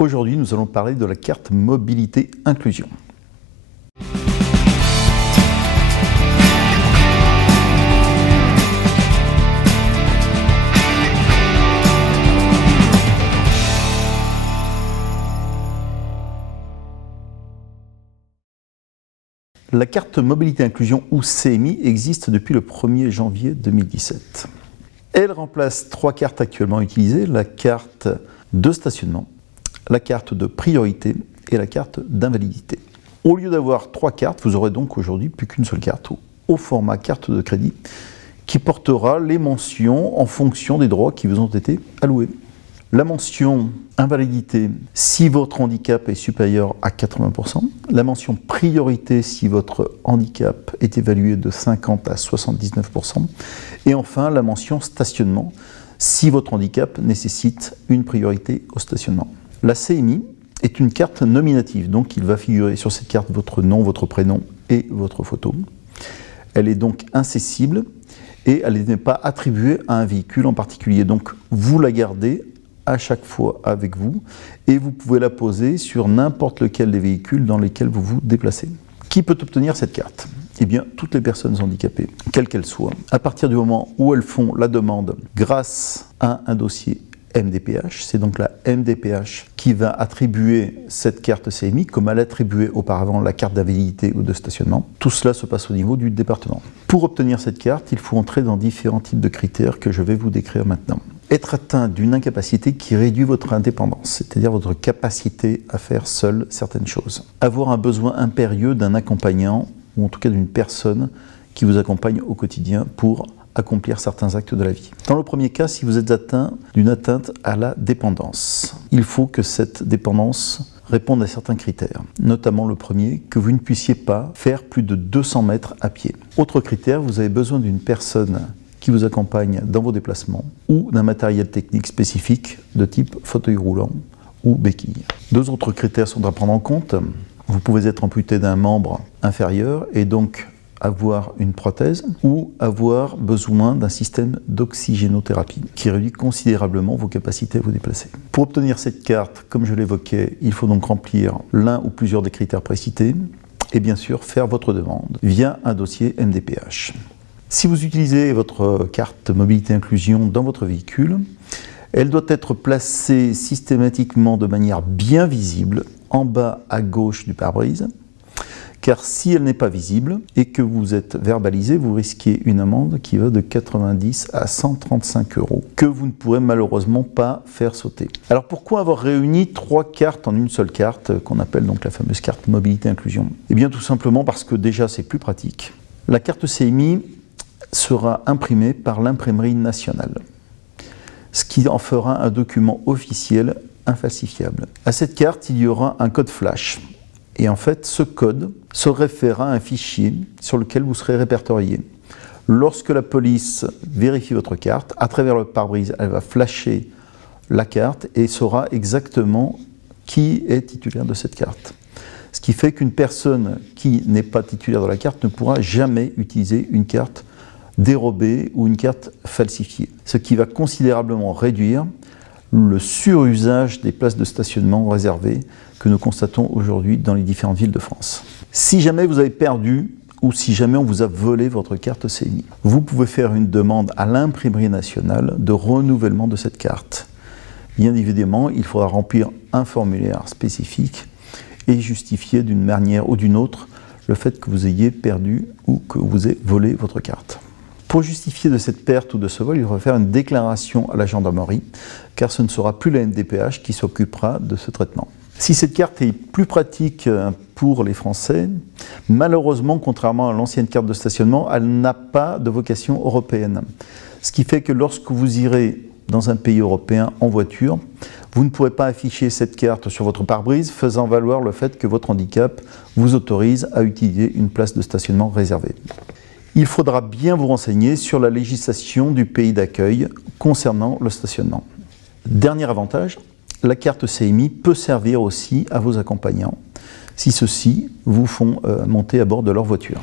Aujourd'hui, nous allons parler de la carte mobilité inclusion. La carte mobilité inclusion ou CMI existe depuis le 1er janvier 2017. Elle remplace 3 cartes actuellement utilisées, la carte de stationnement, la carte de priorité et la carte d'invalidité. Au lieu d'avoir 3 cartes, vous aurez donc aujourd'hui plus qu'une seule carte au format carte de crédit qui portera les mentions en fonction des droits qui vous ont été alloués. La mention invalidité si votre handicap est supérieur à 80%, la mention priorité si votre handicap est évalué de 50 à 79%, et enfin la mention stationnement si votre handicap nécessite une priorité au stationnement. La CMI est une carte nominative, donc il va figurer sur cette carte votre nom, votre prénom et votre photo. Elle est donc incessible et elle n'est pas attribuée à un véhicule en particulier, donc vous la gardez à chaque fois avec vous et vous pouvez la poser sur n'importe lequel des véhicules dans lesquels vous vous déplacez. Qui peut obtenir cette carte? Eh bien, toutes les personnes handicapées, quelles qu'elles soient, à partir du moment où elles font la demande grâce à un dossier MDPH, c'est donc la MDPH qui va attribuer cette carte CMI comme elle attribuait auparavant la carte d'invalidité ou de stationnement. Tout cela se passe au niveau du département. Pour obtenir cette carte, il faut entrer dans différents types de critères que je vais vous décrire maintenant. Être atteint d'une incapacité qui réduit votre indépendance, c'est-à-dire votre capacité à faire seul certaines choses. Avoir un besoin impérieux d'un accompagnant, ou en tout cas d'une personne qui vous accompagne au quotidien pour accomplir certains actes de la vie. Dans le premier cas, si vous êtes atteint d'une atteinte à la dépendance, il faut que cette dépendance réponde à certains critères, notamment le premier, que vous ne puissiez pas faire plus de 200 mètres à pied. Autre critère, vous avez besoin d'une personne qui vous accompagne dans vos déplacements ou d'un matériel technique spécifique de type fauteuil roulant ou béquille. 2 autres critères sont à prendre en compte. Vous pouvez être amputé d'un membre inférieur et donc avoir une prothèse ou avoir besoin d'un système d'oxygénothérapie qui réduit considérablement vos capacités à vous déplacer. Pour obtenir cette carte, comme je l'évoquais, il faut donc remplir l'un ou plusieurs des critères précités et bien sûr faire votre demande via un dossier MDPH. Si vous utilisez votre carte mobilité inclusion dans votre véhicule, elle doit être placée systématiquement de manière bien visible en bas à gauche du pare-brise, car si elle n'est pas visible et que vous êtes verbalisé, vous risquez une amende qui va de 90 à 135 € que vous ne pourrez malheureusement pas faire sauter. Alors pourquoi avoir réuni 3 cartes en une seule carte, qu'on appelle donc la fameuse carte mobilité inclusion? Eh bien tout simplement parce que déjà c'est plus pratique. La carte CMI sera imprimée par l'imprimerie nationale, ce qui en fera un document officiel infalsifiable. À cette carte, il y aura un code flash. Et en fait, ce code se réfère à un fichier sur lequel vous serez répertorié. Lorsque la police vérifie votre carte, à travers le pare-brise, elle va flasher la carte et saura exactement qui est titulaire de cette carte. Ce qui fait qu'une personne qui n'est pas titulaire de la carte ne pourra jamais utiliser une carte dérobée ou une carte falsifiée. Ce qui va considérablement réduire le surusage des places de stationnement réservées que nous constatons aujourd'hui dans les différentes villes de France. Si jamais vous avez perdu ou si jamais on vous a volé votre carte CMI, vous pouvez faire une demande à l'imprimerie nationale de renouvellement de cette carte. Bien évidemment, il faudra remplir un formulaire spécifique et justifier d'une manière ou d'une autre le fait que vous ayez perdu ou que vous ayez volé votre carte. Pour justifier de cette perte ou de ce vol, il faudra faire une déclaration à la gendarmerie, car ce ne sera plus la MDPH qui s'occupera de ce traitement. Si cette carte est plus pratique pour les Français, malheureusement, contrairement à l'ancienne carte de stationnement, elle n'a pas de vocation européenne. Ce qui fait que lorsque vous irez dans un pays européen en voiture, vous ne pourrez pas afficher cette carte sur votre pare-brise, faisant valoir le fait que votre handicap vous autorise à utiliser une place de stationnement réservée. Il faudra bien vous renseigner sur la législation du pays d'accueil concernant le stationnement. Dernier avantage, la carte CMI peut servir aussi à vos accompagnants si ceux-ci vous font monter à bord de leur voiture.